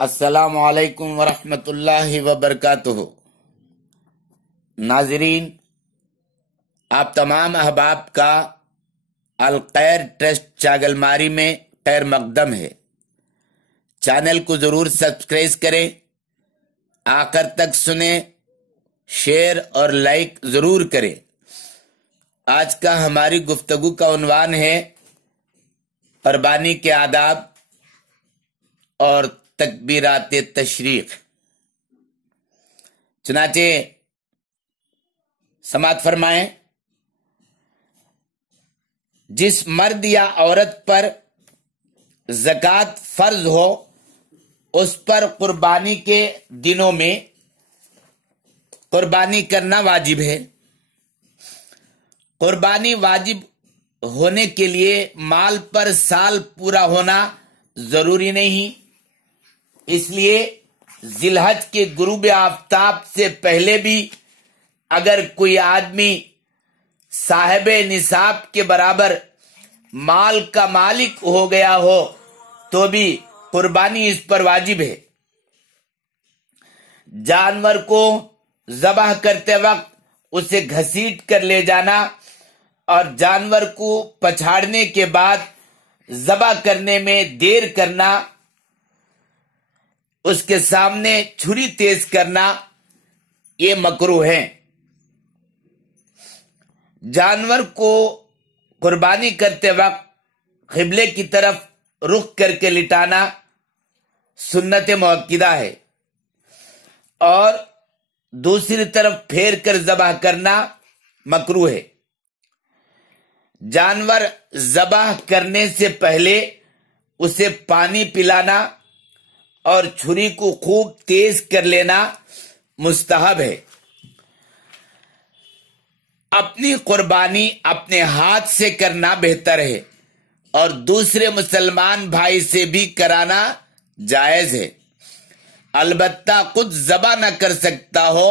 السلام علیکم ورحمۃ اللہ وبرکاتہ۔ ناظرین، آپ تمام احباب کا الخیر ٹرسٹ چاگلماری میں خیر مقدم ہے۔ چینل کو ضرور سبسکرائب کریں، آخر تک سنیں، شیئر اور لائک ضرور کریں۔ آج کا ہماری گفتگو کا عنوان ہے قربانی کے آداب اور تکبیرات تشریق۔ چنانچہ سماعت فرمائیں، جس مرد یا عورت پر زکوٰۃ فرض ہو اس پر قربانی کے دنوں میں قربانی کرنا واجب ہے۔ قربانی واجب ہونے کے لیے مال پر سال پورا ہونا ضروری نہیں، اس لیے ذی الحج کے غروب آفتاب سے پہلے بھی اگر کوئی آدمی صاحب نصاب کے برابر مال کا مالک ہو گیا ہو تو بھی قربانی اس پر واجب ہے۔ جانور کو ذبح کرتے وقت اسے گھسیٹ کر لے جانا اور جانور کو پچھاڑنے کے بعد ذبح کرنے میں دیر کرنا، اس کے سامنے چھری تیز کرنا، یہ مکروہ ہے۔ جانور کو قربانی کرتے وقت قبلے کی طرف رخ کر کے لٹانا سنت مؤکدہ ہے اور دوسری طرف پھیر کر ذبح کرنا مکروہ ہے۔ جانور ذبح کرنے سے پہلے اسے پانی پلانا اور چھری کو خوب تیز کر لینا مستحب ہے۔ اپنی قربانی اپنے ہاتھ سے کرنا بہتر ہے اور دوسرے مسلمان بھائی سے بھی کرانا جائز ہے۔ البتہ خود ذبح نہ کر سکتا ہو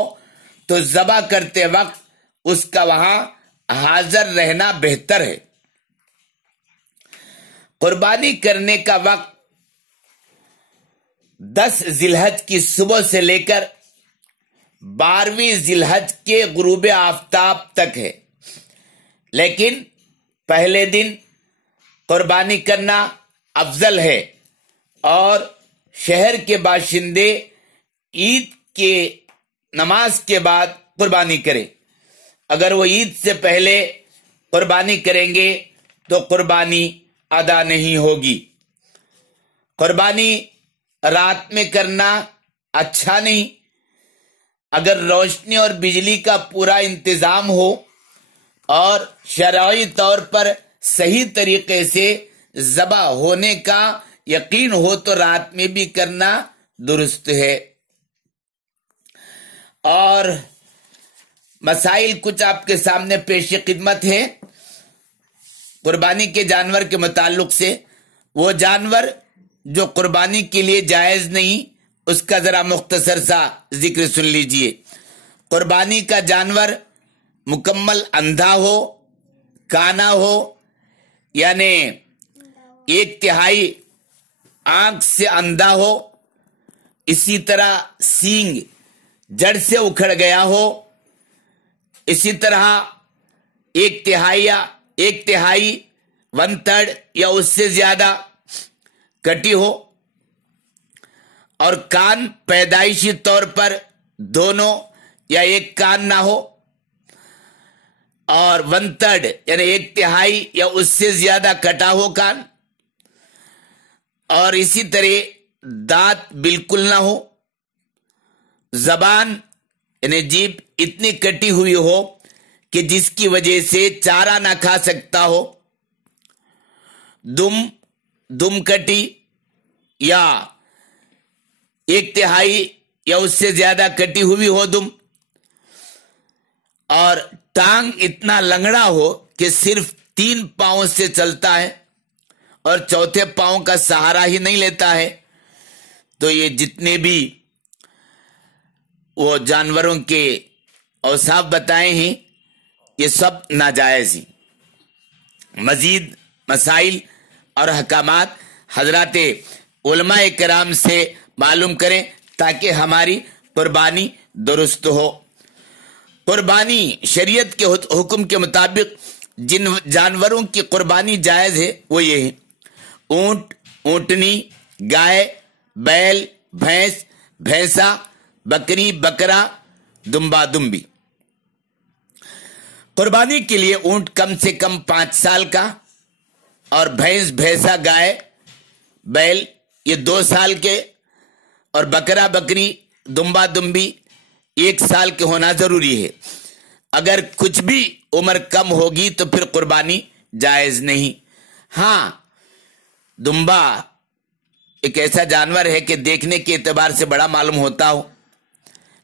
تو ذبح کرتے وقت اس کا وہاں حاضر رہنا بہتر ہے۔ قربانی کرنے کا وقت 10 ذی الحج کی صبح سے لے کر 12ویں ذی الحج کے غروب آفتاب تک ہے، لیکن پہلے دن قربانی کرنا افضل ہے اور شہر کے باشندے عید کے نماز کے بعد قربانی کریں۔ اگر وہ عید سے پہلے قربانی کریں گے تو قربانی ادا نہیں ہوگی۔ قربانی رات میں کرنا اچھا نہیں۔ اگر روشنی اور بجلی کا پورا انتظام ہو اور شرعی طور پر صحیح طریقے سے ذبح ہونے کا یقین ہو تو رات میں بھی کرنا درست ہے۔ اور مسائل کچھ آپ کے سامنے پیش خدمت ہے قربانی کے جانور کے متعلق سے۔ وہ جانور جو قربانی کے لیے جائز نہیں، اس کا ذرا مختصر سا ذکر سن لیجئے۔ قربانی کا جانور مکمل اندھا ہو، کانا ہو، یعنی 1/3 آنکھ سے اندھا ہو، اسی طرح سینگ جڑ سے اکھڑ گیا ہو، اسی طرح 1/3 1/3 یا اس سے زیادہ کٹی ہو، اور کان پیدائشی طور پر دونوں یا ایک کان نہ ہو، اور 1/3 یعنی 1/3 یا اس سے زیادہ کٹا ہو کان، اور اسی طرح دانت بالکل نہ ہو، زبان یعنی جیب اتنی کٹی ہوئی ہو کہ جس کی وجہ سے چارہ نہ کھا سکتا ہو، دم کٹی یا 1/3 یا اس سے زیادہ کٹی ہوئی ہو دم، اور ٹانگ اتنا لنگڑا ہو کہ صرف 3 پاؤں سے چلتا ہے اور چوتھے پاؤں کا سہارا ہی نہیں لیتا ہے، تو یہ جتنے بھی وہ جانوروں کے اوصاف بتائے ہیں یہ سب ناجائز ہیں۔ مزید مسائل اور احکامات حضرات علماء کرام سے معلوم کریں تاکہ ہماری قربانی درست ہو۔ قربانی شریعت کے حکم کے مطابق جن جانوروں کی قربانی جائز ہے وہ یہ ہیں: اونٹ، اونٹنی، گائے، بیل، بھینس، بھینسا، بکری، بکرا، دمبا، دمبی۔ قربانی کے لیے اونٹ کم سے کم 5 سال کا، اور بھینس، بھینسا، گائے، بیل یہ 2 سال کے، اور بکرا، بکری، دمبا، دمبی 1 سال کے ہونا ضروری ہے۔ اگر کچھ بھی عمر کم ہوگی تو پھر قربانی جائز نہیں۔ ہاں، دمبا ایک ایسا جانور ہے کہ دیکھنے کے اعتبار سے بڑا معلوم ہوتا ہو،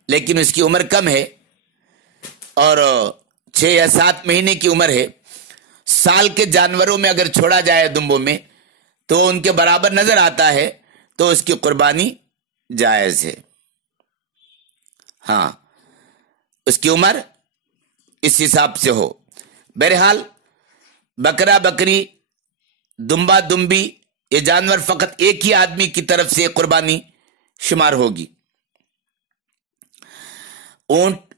لیکن اس کی عمر کم ہے اور 6 یا 7 مہینے کی عمر ہے۔ سال کے جانوروں میں اگر چھوڑا جائے دمبوں میں تو ان کے برابر نظر آتا ہے، تو اس کی قربانی جائز ہے۔ ہاں، اس کی عمر اس حساب سے ہو۔ بہرحال بکرا، بکری، دمبا، دمبی یہ جانور فقط ایک ہی آدمی کی طرف سے قربانی شمار ہوگی۔ اونٹ،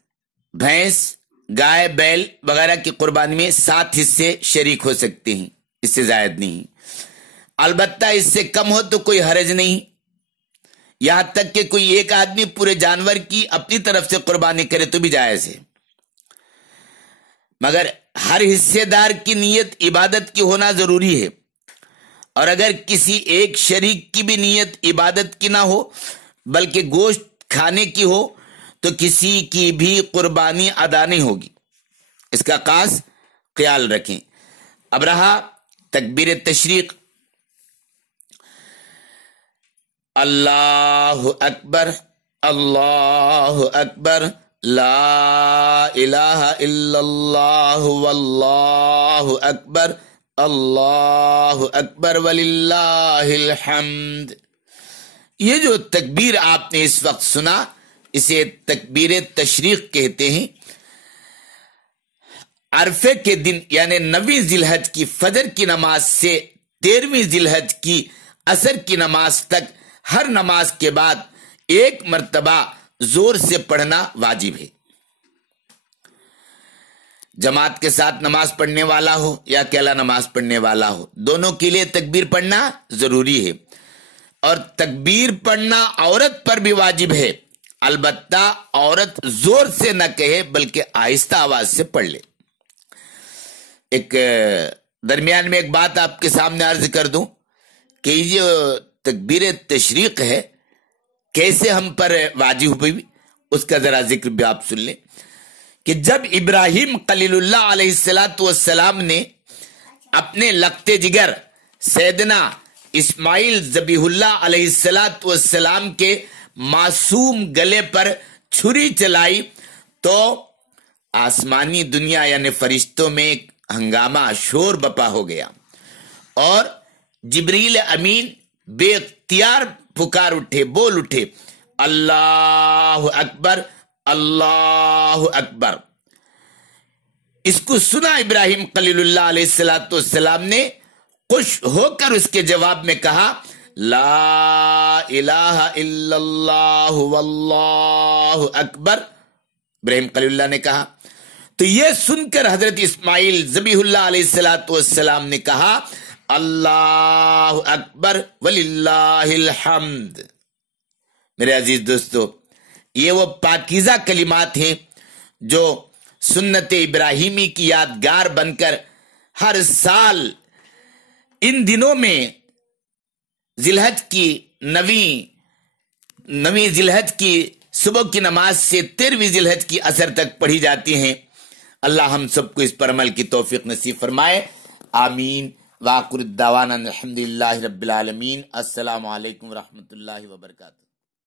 بھینس، گائے، بیل وغیرہ کی قربانی میں 7 حصے شریک ہو سکتے ہیں، اس سے زائد نہیں۔ البتہ اس سے کم ہو تو کوئی حرج نہیں، یہاں تک کہ کوئی ایک آدمی پورے جانور کی اپنی طرف سے قربانی کرے تو بھی جائز ہے، مگر ہر حصے دار کی نیت عبادت کی ہونا ضروری ہے، اور اگر کسی ایک شریک کی بھی نیت عبادت کی نہ ہو بلکہ گوشت کھانے کی ہو تو کسی کی بھی قربانی ادا نہیں ہوگی۔ اس کا خاص خیال رکھیں۔ اب رہا تکبیر تشریق۔ اللہ اکبر، اللہ اکبر، لا الہ الا اللہ واللہ اکبر، اللہ اکبر وللہ الحمد۔ یہ جو تکبیر آپ نے اس وقت سنا اسے تکبیر تشریق کہتے ہیں۔ عرفے کے دن یعنی 9 ذی الحج کی فجر کی نماز سے 13ویں ذی الحج کی عصر کی نماز تک ہر نماز کے بعد 1 مرتبہ زور سے پڑھنا واجب ہے۔ جماعت کے ساتھ نماز پڑھنے والا ہو یا اکیلا نماز پڑھنے والا ہو، دونوں کے لیے تکبیر پڑھنا ضروری ہے، اور تکبیر پڑھنا عورت پر بھی واجب ہے، البتہ عورت زور سے نہ کہے بلکہ آہستہ آواز سے پڑھ لے۔ ایک درمیان میں ایک بات آپ کے سامنے عرض کر دوں کہ یہ تکبیر تشریق ہے کیسے ہم پر واجب ہوئی، اس کا ذرا ذکر بھی آپ سن لیں کہ جب ابراہیم خلیل اللہ علیہ السلام نے اپنے لقتے جگر سیدنا اسماعیل ذبیح اللہ علیہ السلام کے معصوم گلے پر چھری چلائی تو آسمانی دنیا یعنی فرشتوں میں ایک ہنگامہ، شور بپا ہو گیا، اور جبریل امین بے اختیار پکار اٹھے، بول اٹھے، اللہ اکبر، اللہ اکبر۔ اس کو سنا ابراہیم خلیل اللہ علیہ السلام نے خوش ہو کر اس کے جواب میں کہا، لا الہ الا اللہ واللہ اکبر۔ ابراہیم خلیل اللہ نے کہا تو یہ سن کر حضرت اسماعیل ذبیح اللہ علیہ السلام نے کہا، اللہ اکبر وللہ الحمد۔ میرے عزیز دوستو، یہ وہ پاکیزہ کلمات ہیں جو سنت ابراہیمی کی یادگار بن کر ہر سال ان دنوں میں ذی الحج کی 9ویں ذی الحج کی صبح کی نماز سے 13ویں ذی الحج کی عصر تک پڑھی جاتی ہیں۔ اللہ ہم سب کو اس پر عمل کی توفیق نصیب فرمائے، آمین۔ وآخر الدعوانا الحمدللہ رب العالمین۔ السلام علیکم ورحمۃ اللہ وبرکاتہ۔